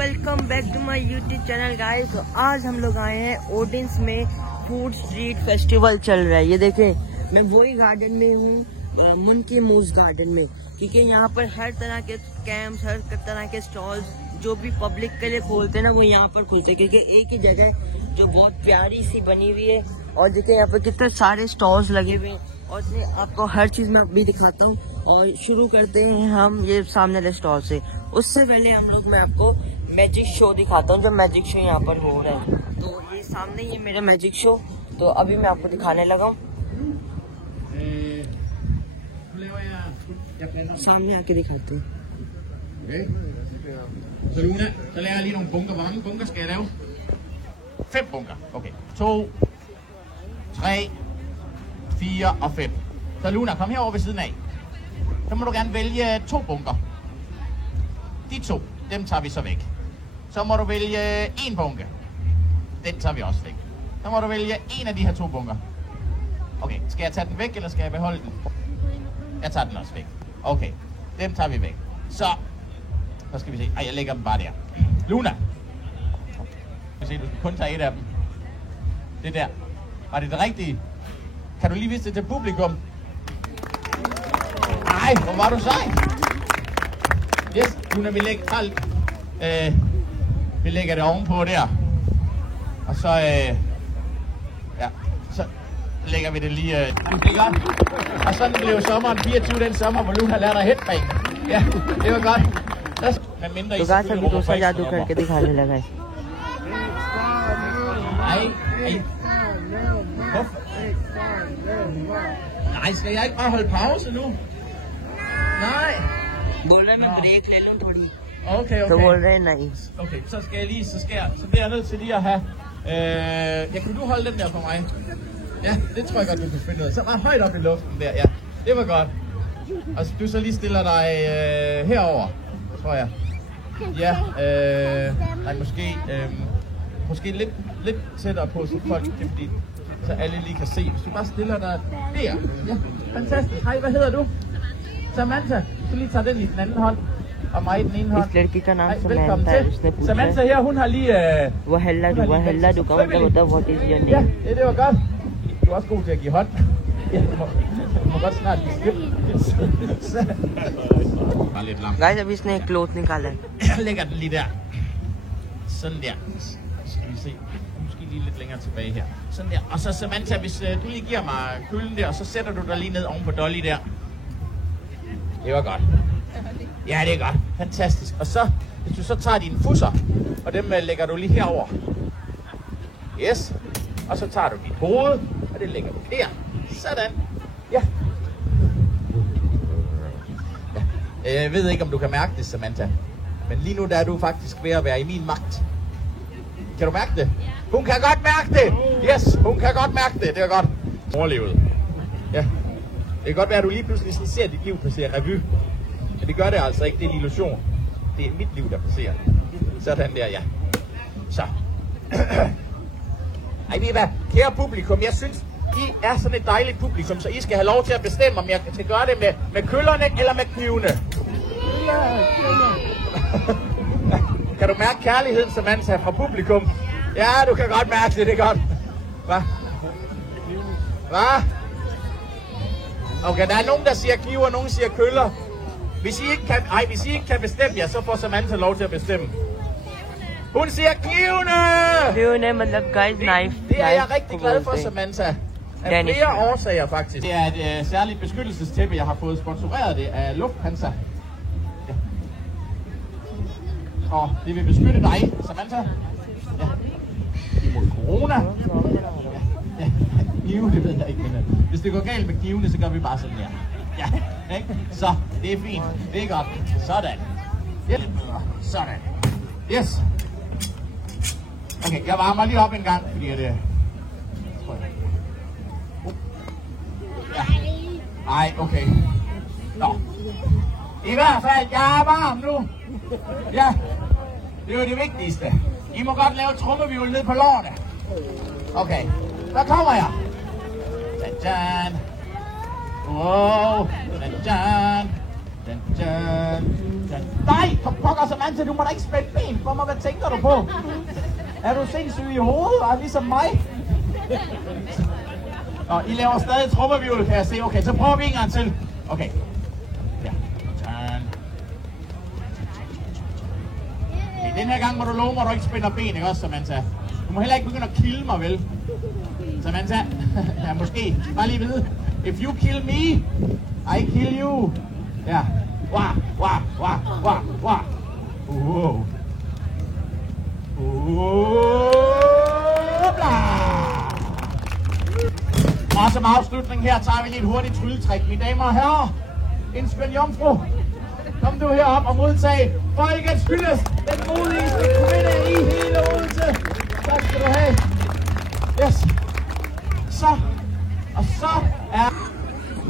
Welcome back to my YouTube channel guys. तो आज हम लोग आए हैं ओडिंस में, फूड स्ट्रीट फेस्टिवल चल रहा है। ये देखें, मैं वही गार्डन में हूँ, मुनकी मूस गार्डन में, क्योंकि यहाँ पर हर तरह के कैंप्स, हर तरह के स्टॉल्स जो भी पब्लिक के लिए खोलते हैं ना, वो यहाँ पर खुलते हैं। क्योंकि एक ही जगह जो बहुत प्यारी सी बनी हुई है, और देखिए यहाँ पर कितने सारे स्टॉल्स लगे हुए हैं, और इसमें आपको हर चीज़ मैं अभी दिखाता हूँ। और शुरू करते हैं हम ये सामने वाले स्टॉल से। उससे पहले मैं आपको मैजिक शो दिखाता हूँ, जो मैजिक शो यहाँ पर हो रहा है। तो ये सामने ही मेरा मैजिक शो, तो अभी मैं आपको दिखाने लगा हूँ। सामने आके दिखाते हैं। Så Luna, så laver jeg lige nogle bunker. Hvor mange bunker skal jeg lave? 5 bunker. Okay. 2, 3, 4 og 5. Så Luna, kom herover ved siden af. Så må du gerne vælge 2 bunker. De 2, dem tager vi så væk. Så må du vælge 1 bunke. Den tager vi også væk. Så må du vælge en af de her 2 bunker. Okay, skal jeg tage den væk, eller skal jeg beholde den? Jeg tager den også væk. Okay, dem tager vi væk. Så skal vi se. Ej, jeg lægger dem bare der. Luna. Du skal kun tage et af dem. Det der. Var det det rigtige? Kan du lige vise det til publikum? Nej, hvor var du sej. Yes, Luna, vi lægger det ovenpå der. Og så, så lægger vi det lige... Det er godt. Og sådan blev sommeren 24, den sommer, hvor Luna lærte at headbang. Ja, det var godt. तो गाइस अभी दूसरा जादू करके दिखाने लगा है। Nej, skal jeg ikke bare holde pause nu? Nej. बोल रहे मैं ब्रेक ले लूं थोड़ी। Okay. तो बोल रहे नहीं। Okay, så bliver jeg nødt til lige at have... kan du holde den der for mig? Ja, det tror jeg godt, du kan finde ud af. Så ret højt op i luften der, ja. Det var godt. Og du så lige stiller dig herover, tror jeg. Ja, nej, måske lidt tættere på, så folk kan, fordi, så alle lige kan se. Hvis du bare stiller dig der. Ja, fantastisk. Hej, hvad hedder du? Samantha. Du lige tager den i den anden hånd, og mig i den ene hånd. इस लड़की का नाम Velkommen til. Samantha her, hun har lige... वो हल्ला du का मतलब होता है what is your name? Ja, det var godt. Du er også god til at give hånd. Ja, du må godt snart give skib. Bare lidt lam. Guys अभी इसने एक क्लोथ निकाला है। Jeg lægger den lige der. Sådan der. Skal vi se. Måske lige lidt længere tilbage her. Sådan der. Og så Samantha, hvis du lige giver mig køllen der, så sætter du dig lige ned oven på Dolly der. Det var godt. Ja, det er godt. Fantastisk. Og så, hvis du så tager dine fusser, og dem lægger du lige herover. Yes. Og så tager du dit hoved, og det lægger du der. Sådan. Ja. Jeg ved ikke, om du kan mærke det, Samantha. Men lige nu der er du faktisk ved at være i min magt. Kan du mærke det? Hun kan godt mærke det! Yes, hun kan godt mærke det. Det er godt. Overlevet. Ja. Det kan godt være, at du lige pludselig ser dit liv passere revy. Men det gør det altså ikke. Det er en illusion. Det er mit liv, der passerer. Sådan der, ja. Så. Ej, ved I hvad? Kære publikum, jeg synes, I er sådan et dejligt publikum, så I skal have lov til at bestemme, om jeg skal gøre det med køllerne eller med knivene. Kan du mærke kærligheden, Samantha, fra publikum? Ja, du kan godt mærke det, det er godt. Hvad? Hvad? Okay, der er nogen, der siger knive, og nogen siger køller. Hvis I ikke kan bestemme jer, så får Samantha lov til at bestemme. Hun siger knivene! Knivene मतलब guys knife. Det er jeg rigtig glad for, Samantha. Af flere årsager, faktisk. Det er et særligt beskyttelsestæppe, jeg har fået sponsoreret det af Lufthansa. Ja. Og det vil beskytte dig, Samantha. Ja. Imod corona. Ja. Knive, det ved jeg ikke, men hvis det går galt med knivene, så gør vi bare sådan her. Ja, ikke? Så, det er fint. Det er godt. Sådan. Ja. Sådan. Yes. Okay, jeg varmer lige op en gang, fordi det... Ja. Ej, okay. Nå. I hvert fald, jeg er varm nu. Ja. Det er jo det vigtigste. I må godt lave trommevivl ned på lårene. Okay. Der kommer jeg. Tadjan. Wow. Tadjan. Nej, for pokker Samantha, du må da ikke spænde ben for mig. Hvad tænker du på? Er du sindssyg i hovedet, og ligesom mig? Nå, I laver stadig trummevivl, kan jeg se. Okay, så prøver vi en gang til. Okay. Ja. Okay, den her gang må du love mig, at du ikke spænder ben, ikke også, Samantha? Du må heller ikke begynde at kilde mig, vel? Samantha? Ja, måske. Bare lige vide. If you kill me, I kill you. Ja. Wah, wah, wah, wah, wah. Og som afslutning her tager vi lige et hurtigt trylletræk. Mine damer og herrer, en skøn jomfru. Kom du herop og modtag folkets hyldest, den modigste kvinde i hele Odense. Tak skal du have. Yes. Så, og så er...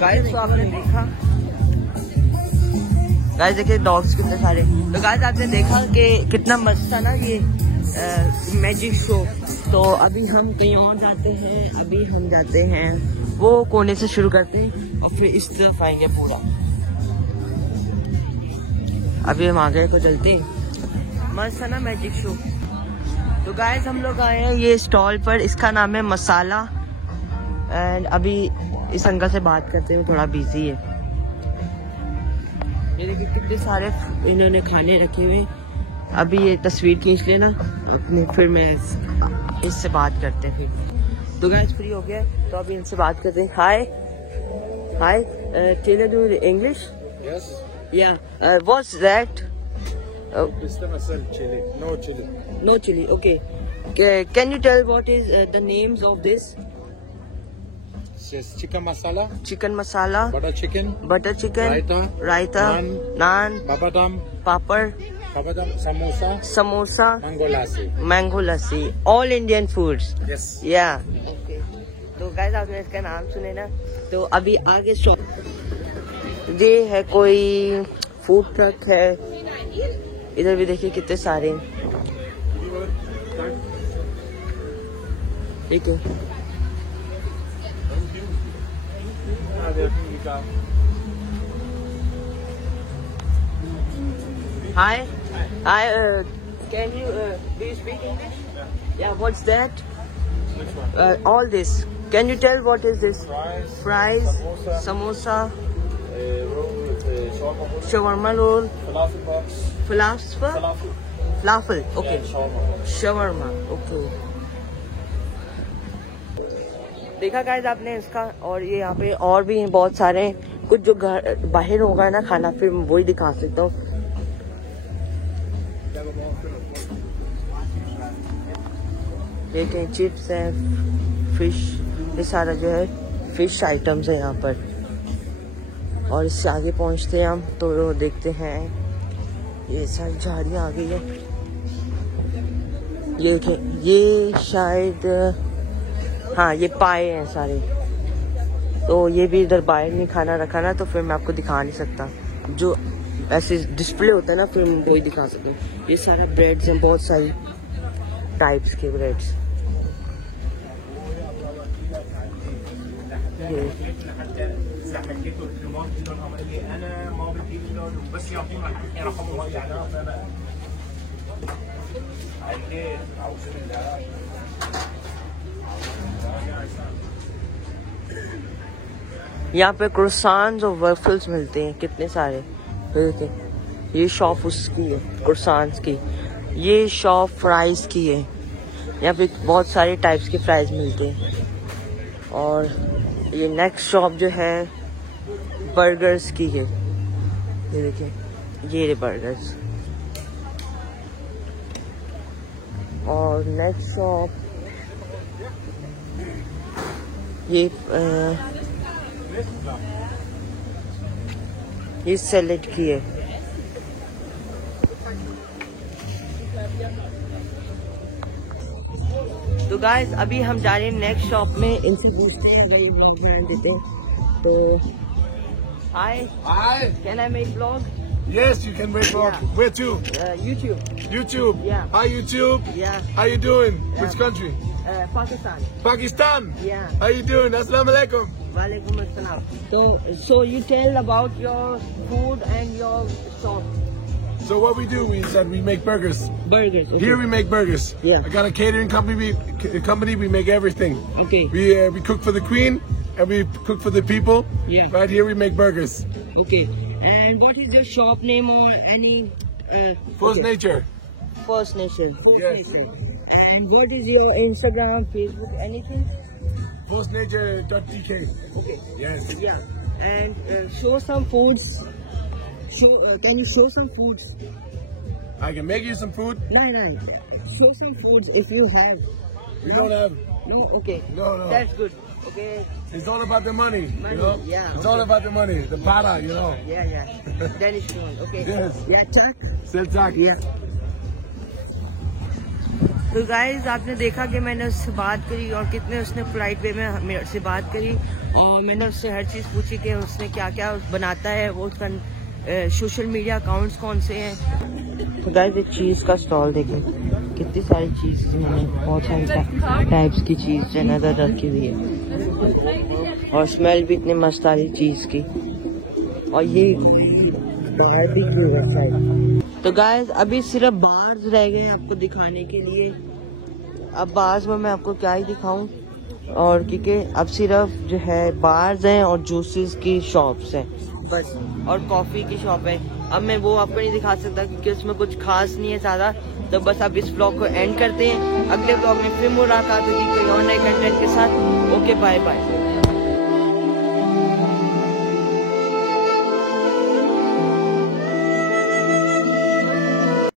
guys, तो आपने देखा, गाइस देखिए डॉग्स कितने सारे। तो गाइस आपने देखा कि कितना मस्त था ना ये मैजिक शो। तो अभी हम कहीं और जाते हैं, अभी हम जाते हैं वो कोने से शुरू करते हैं और फिर इस तरफ आएंगे पूरा। अभी हम आगे को चलते हैं। मस्त था ना मैजिक शो। तो गाइस हम लोग आए हैं ये स्टॉल पर, इसका नाम है मसाला। एंड अभी इस अंकल से बात करते हैं, थोड़ा बिजी है। ये देखिए कितने सारे इन्होंने खाने रखे हुए। अभी ये तस्वीर खींच लेना अपने, फिर मैं इससे बात करते हैं फिर। तो गाइस फ्री हो गया तो अभी इनसे बात करते हैं। Hi hi, Taylor do English? Yes. Yeah. What's that? Chili. No chili. No chili. Okay. Can you tell what is the names of this? Yes, chicken masala, Chicken masala, butter chicken, raita, naan, papad, samosa, mango lassi. All Indian foods. Yes. Yeah. Okay. तो गाइस आपने इसका नाम सुने ना। तो अभी आगे शॉप, ये है कोई फूड ट्रक है। इधर भी देखिए कितने सारे। ठीक है। Hi. Hi. Can you do you speak English? Yeah. What's that? Which one? All this. Can you tell what is this? Fries. Samosa. Shawarma roll. Falafel box. Falafel. Okay. Shawarma. Okay. देखा गाइस आपने इसका। और ये यहाँ पे और भी बहुत सारे हैं। कुछ जो घर बाहर होगा ना खाना, फिर वही दिखा सकता हूँ। ये कहीं चिप्स है, फिश, ये सारा जो है फिश आइटम्स है यहाँ पर। और इससे आगे पहुँचते हैं हम तो देखते हैं ये सारी झाड़ियाँ आ गई है। ये देखें, ये शायद हाँ ये पाए हैं सारे। तो ये भी इधर बाहर नहीं खाना रखा ना, तो फिर मैं आपको दिखा नहीं सकता। जो ऐसे डिस्प्ले होता है ना, फिर मैं वही दिखा सकता हूँ। ये सारा ब्रेड्स हैं, बहुत सारी टाइप्स के ब्रेड्स। यहाँ पे क्रोसान्स और वैफल्स मिलते हैं कितने सारे। देखिए ये शॉप उसकी है क्रोसान्स की, ये शॉप फ्राइज की है। यहाँ पे बहुत सारे टाइप्स के फ्राइज मिलते हैं। और ये नेक्स्ट शॉप जो है बर्गर्स की है। ये देखिए ये बर्गर्स। और नेक्स्ट शॉप ये सैलेड की है। तो गाइस अभी हम जा रहे हैं नेक्स्ट शॉप में। इनसे पूछते हैं अगर ये ब्लॉग बनाने देते हैं तो। Hi, can I make blog? Yes, you can make vlog. Yeah. Where to? YouTube. YouTube. Yeah. Hi YouTube. Yeah. How you doing? Which country? Pakistan. Pakistan. Yeah. How you doing? Assalamu alaikum. Walaikum assalam. So you tell about your food and your shop. So what we do, we make burgers. Burgers. Okay. Here we make burgers. Yeah. I got a catering company. We make everything. Okay. We cook for the queen and we cook for the people. Yeah. Right here we make burgers. Okay. And what is your shop name or any? First okay. Nature. First Nation. Yes. And what is your Instagram, Facebook, anything? Firstnature.dk. Okay. Yes. Yeah. And show some foods. Can you show some foods? I can make you some food. No. Show some foods if you have. We don't have. No. Okay. No. That's good. Okay. It's all about the money. Money, You know. yeah, It's okay. all about the money. The para, you know. Yeah. That is cool. Okay. Yes. Yeah, Chuck. Seltak. Yeah. तो गाइज आपने देखा कि मैंने उससे बात करी और कितने उसने पोलाइट वे में मेरे से बात करी और मैंने उससे हर चीज़ पूछी कि उसने क्या क्या बनाता है, वो उसका सोशल मीडिया अकाउंट्स कौन से हैं। तो गाइज एक चीज़ का स्टॉल देखें, कितनी सारी चीज़ मैंने बहुत सारी टाइप्स की चीज़ जो नज़र रखी हुई है और स्मेल भी इतनी मस्त आ रही चीज़ की। और ये तो गाइस अभी सिर्फ बार्स रह गए हैं आपको दिखाने के लिए। अब बार्स में मैं आपको क्या ही दिखाऊं, और क्योंकि अब सिर्फ जो है बार्स हैं और जूसेस की शॉप्स हैं बस, और कॉफ़ी की शॉप है। अब मैं वो आपको नहीं दिखा सकता क्योंकि उसमें कुछ खास नहीं है ज़्यादा। तो बस अब इस ब्लॉग को एंड करते हैं, अगले ब्लॉग में फिर मुलाकात होगी कोई और नए कंटेंट के साथ। Okay bye bye.